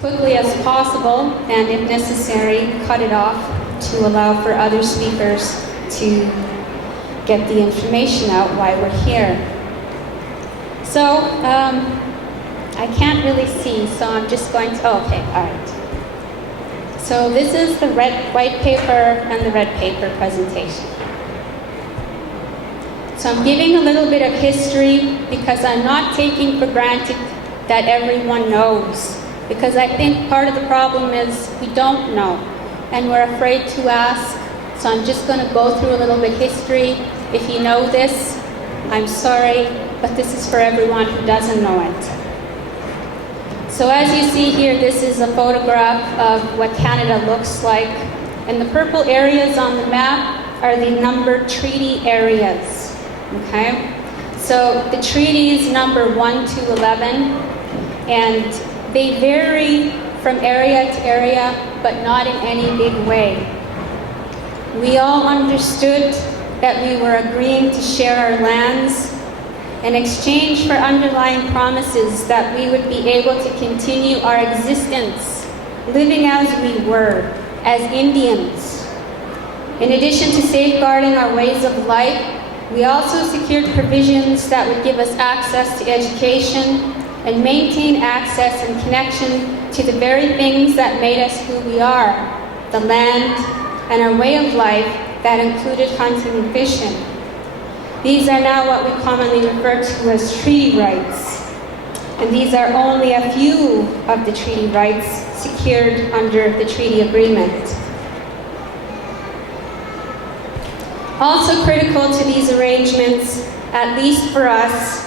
quickly as possible, and if necessary, cut it off to allow for other speakers to get the information out while we're here. So, I can't really see, so I'm just going to, oh, okay, all right. So this is the white paper and the red paper presentation. So I'm giving a little bit of history because I'm not taking for granted that everyone knows. Because I think part of the problem is we don't know, and we're afraid to ask. So I'm just going to go through a little bit of history. If you know this, I'm sorry, but this is for everyone who doesn't know it. So as you see here, this is a photograph of what Canada looks like. And the purple areas on the map are the numbered treaty areas, okay? So the treaties number 1 to 11, and they vary from area to area, but not in any big way. We all understood that we were agreeing to share our lands in exchange for underlying promises that we would be able to continue our existence, living as we were, as Indians. In addition to safeguarding our ways of life, we also secured provisions that would give us access to education and maintain access and connection to the very things that made us who we are, the land and our way of life that included hunting and fishing. These are now what we commonly refer to as treaty rights, and these are only a few of the treaty rights secured under the treaty agreement. Also critical to these arrangements, at least for us,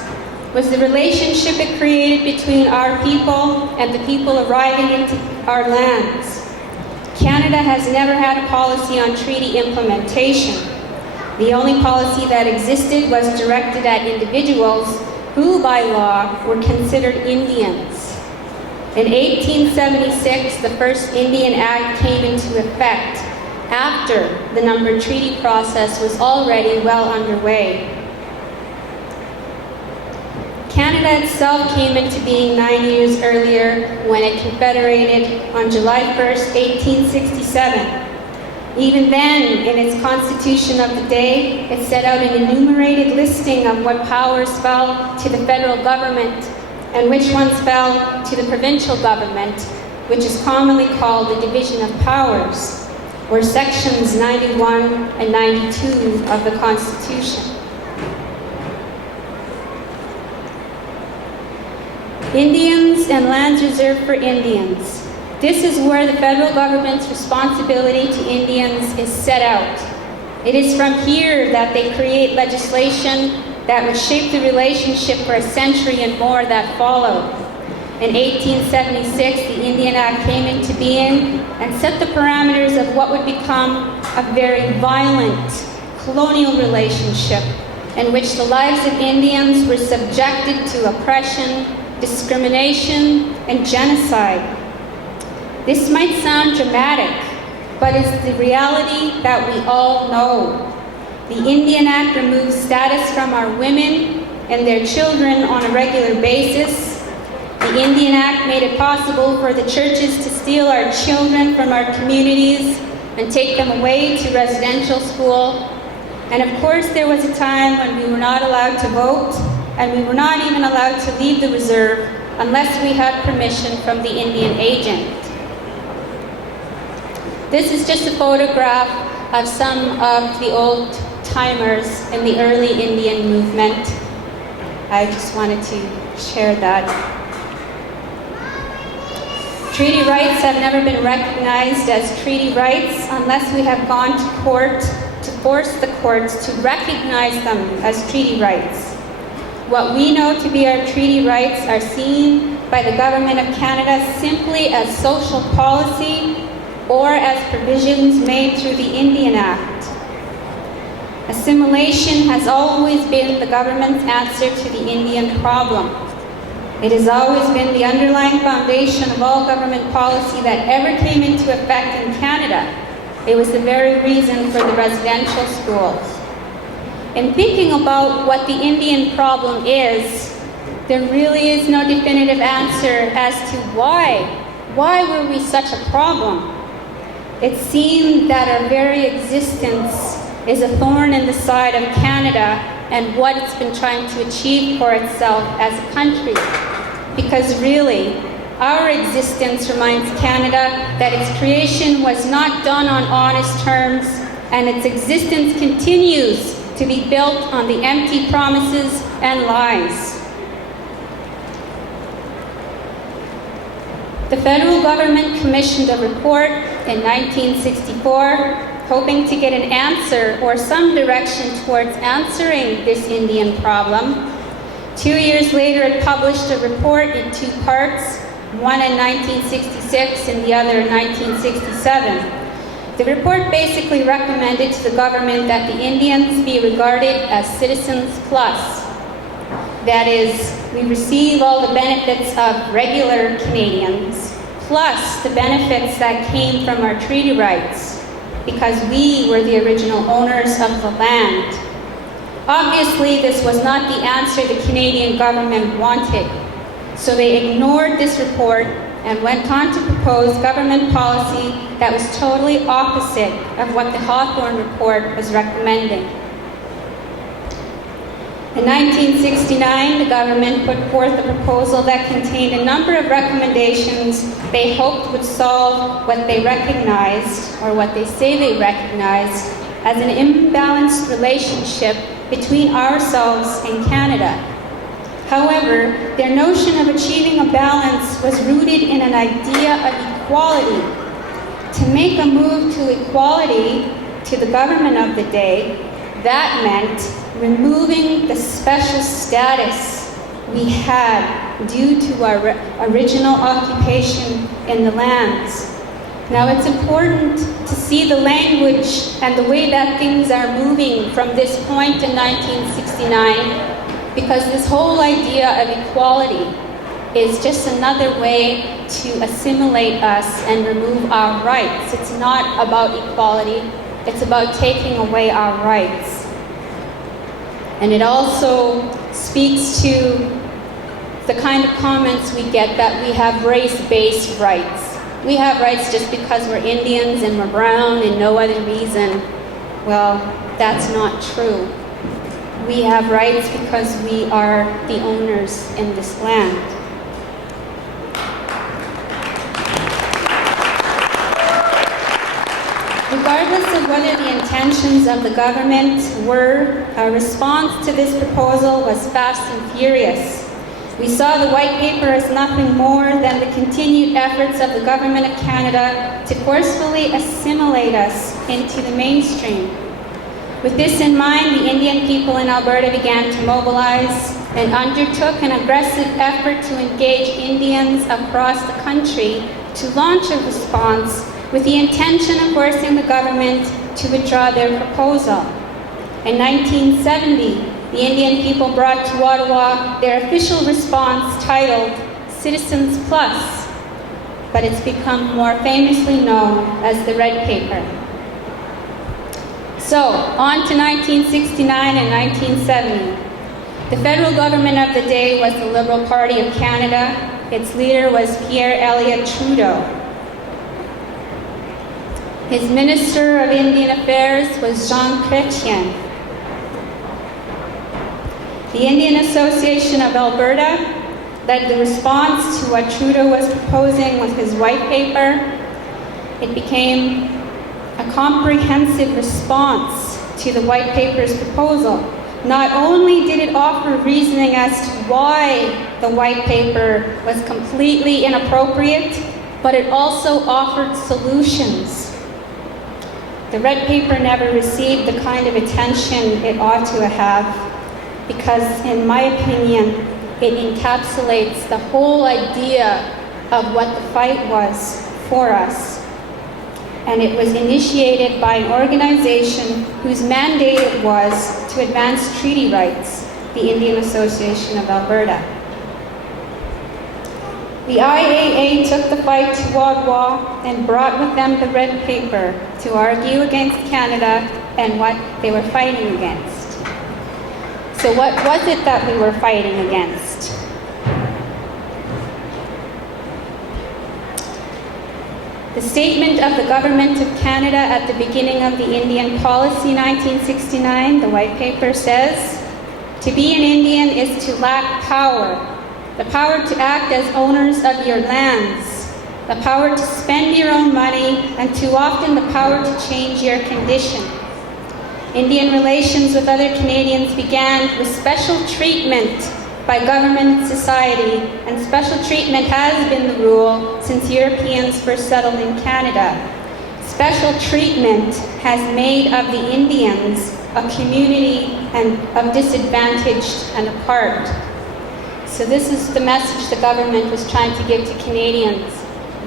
was the relationship it created between our people and the people arriving into our lands. Canada has never had a policy on treaty implementation. The only policy that existed was directed at individuals who, by law, were considered Indians. In 1876, the first Indian Act came into effect after the numbered treaty process was already well underway. Canada itself came into being 9 years earlier when it confederated on July 1st, 1867. Even then, in its constitution of the day, it set out an enumerated listing of what powers fell to the federal government and which ones fell to the provincial government, which is commonly called the division of powers, or sections 91 and 92 of the Constitution. Indians and lands reserved for Indians. This is where the federal government's responsibility to Indians is set out. It is from here that they create legislation that would shape the relationship for a century and more that followed. In 1876, the Indian Act came into being and set the parameters of what would become a very violent colonial relationship in which the lives of Indians were subjected to oppression, discrimination, and genocide. This might sound dramatic, but it's the reality that we all know. The Indian Act removes status from our women and their children on a regular basis. The Indian Act made it possible for the churches to steal our children from our communities and take them away to residential school. And of course, there was a time when we were not allowed to vote, and we were not even allowed to leave the reserve unless we had permission from the Indian agent. This is just a photograph of some of the old timers in the early Indian movement. I just wanted to share that. Treaty rights have never been recognized as treaty rights unless we have gone to court to force the courts to recognize them as treaty rights. What we know to be our treaty rights are seen by the Government of Canada simply as social policy or as provisions made through the Indian Act. Assimilation has always been the government's answer to the Indian problem. It has always been the underlying foundation of all government policy that ever came into effect in Canada. It was the very reason for the residential schools. In thinking about what the Indian problem is, there really is no definitive answer as to why Why were we such a problem? It seemed that our very existence is a thorn in the side of Canada and what it's been trying to achieve for itself as a country. Because really, our existence reminds Canada that its creation was not done on honest terms, and its existence continues to be built on the empty promises and lies. The federal government commissioned a report in 1964 hoping to get an answer or some direction towards answering this Indian problem. 2 years later, it published a report in 2 parts, one in 1966 and the other in 1967. The report basically recommended to the government that the Indians be regarded as citizens plus. That is, we receive all the benefits of regular Canadians, plus the benefits that came from our treaty rights, because we were the original owners of the land. Obviously, this was not the answer the Canadian government wanted, so they ignored this report and went on to propose government policy that was totally opposite of what the Hawthorne report was recommending. In 1969, the government put forth a proposal that contained a number of recommendations they hoped would solve what they recognized, or what they say they recognized, as an imbalanced relationship between ourselves and Canada. However, their notion of achieving a balance was rooted in an idea of equality. To make a move to equality to the government of the day, that meant removing the special status we had due to our original occupation in the lands. Now, it's important to see the language and the way that things are moving from this point in 1969, because this whole idea of equality is just another way to assimilate us and remove our rights. It's not about equality, it's about taking away our rights. And it also speaks to the kind of comments we get that we have race-based rights. We have rights just because we're Indians and we're brown and no other reason. Well, that's not true. We have rights because we are the owners in this land. Regardless of whether the intentions of the government were, our response to this proposal was fast and furious. We saw the white paper as nothing more than the continued efforts of the government of Canada to forcefully assimilate us into the mainstream. With this in mind, the Indian people in Alberta began to mobilize and undertook an aggressive effort to engage Indians across the country to launch a response with the intention of forcing the government to withdraw their proposal. In 1970, the Indian people brought to Ottawa their official response titled Citizens Plus, but it's become more famously known as the Red Paper. So, on to 1969 and 1970. The federal government of the day was the Liberal Party of Canada. Its leader was Pierre Elliott Trudeau. His Minister of Indian Affairs was Jean Chrétien. The Indian Association of Alberta led the response to what Trudeau was proposing with his white paper. It became a comprehensive response to the white paper's proposal. Not only did it offer reasoning as to why the white paper was completely inappropriate, but it also offered solutions. The red paper never received the kind of attention it ought to have because, in my opinion, it encapsulates the whole idea of what the fight was for us. And it was initiated by an organization whose mandate it was to advance treaty rights, the Indian Association of Alberta. The IAA took the fight to Ottawa and brought with them the red paper to argue against Canada and what they were fighting against. So what was it that we were fighting against? The statement of the Government of Canada at the beginning of the Indian Policy 1969, the White Paper, says, "To be an Indian is to lack power, the power to act as owners of your lands, the power to spend your own money, and too often the power to change your condition." Indian relations with other Canadians began with special treatment by government society, and special treatment has been the rule since Europeans first settled in Canada. Special treatment has made of the Indians a community of disadvantaged and apart. So this is the message the government was trying to give to Canadians,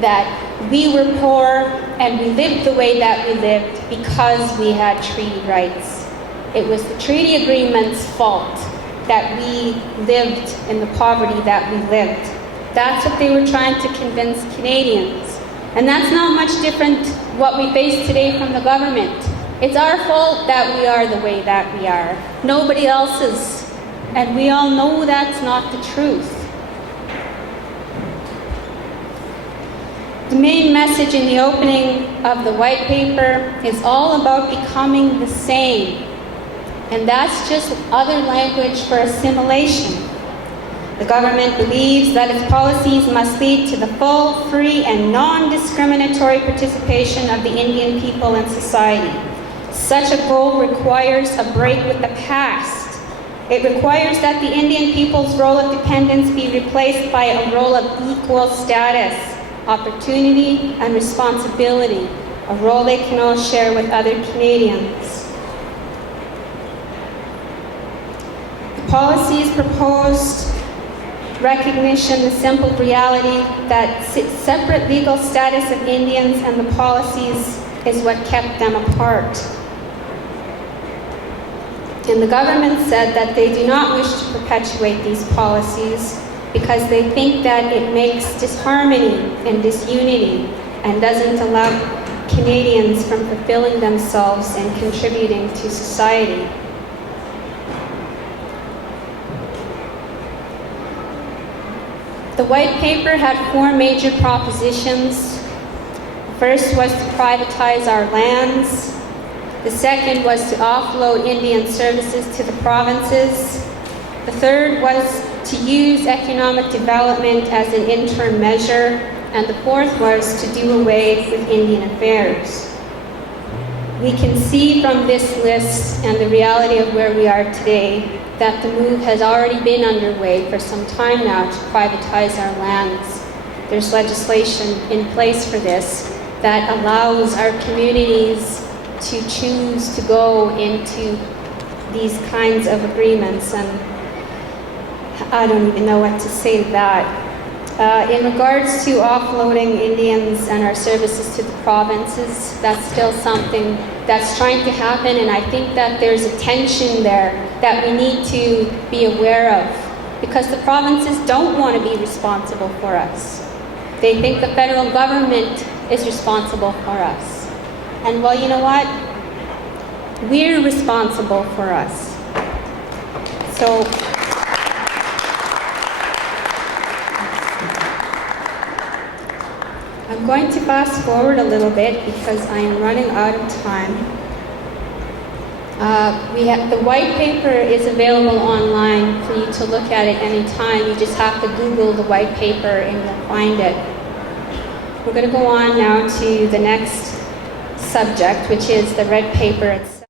that we were poor and we lived the way that we lived because we had treaty rights. It was the treaty agreement's fault that we lived in the poverty that we lived. That's what they were trying to convince Canadians. And that's not much different what we face today from the government. It's our fault that we are the way that we are. Nobody else's. And we all know that's not the truth. The main message in the opening of the White Paper is all about becoming the same. And that's just other language for assimilation. The government believes that its policies must lead to the full, free, and non-discriminatory participation of the Indian people in society. Such a goal requires a break with the past. It requires that the Indian people's role of dependence be replaced by a role of equal status, opportunity, and responsibility, a role they can all share with other Canadians. Policies proposed recognition, the simple reality that separate legal status of Indians and the policies is what kept them apart. And the government said that they do not wish to perpetuate these policies because they think that it makes disharmony and disunity and doesn't allow Canadians from fulfilling themselves and contributing to society. The White Paper had 4 major propositions. The first was to privatize our lands. The second was to offload Indian services to the provinces. The third was to use economic development as an interim measure. And the fourth was to do away with Indian affairs. We can see from this list and the reality of where we are today that the move has already been underway for some time now to privatize our lands. There's legislation in place for this that allows our communities to choose to go into these kinds of agreements, and I don't even know what to say to that. In regards to offloading Indians and our services to the provinces, that's still something that's trying to happen, and I think that there's a tension there that we need to be aware of, because the provinces don't want to be responsible for us. They think the federal government is responsible for us. And well, you know what? We're responsible for us. So I'm going to fast forward a little bit because I am running out of time. The White Paper is available online for you to look at it anytime. You just have to Google the White Paper and you'll find it. We're going to go on now to the next subject, which is the Red Paper itself.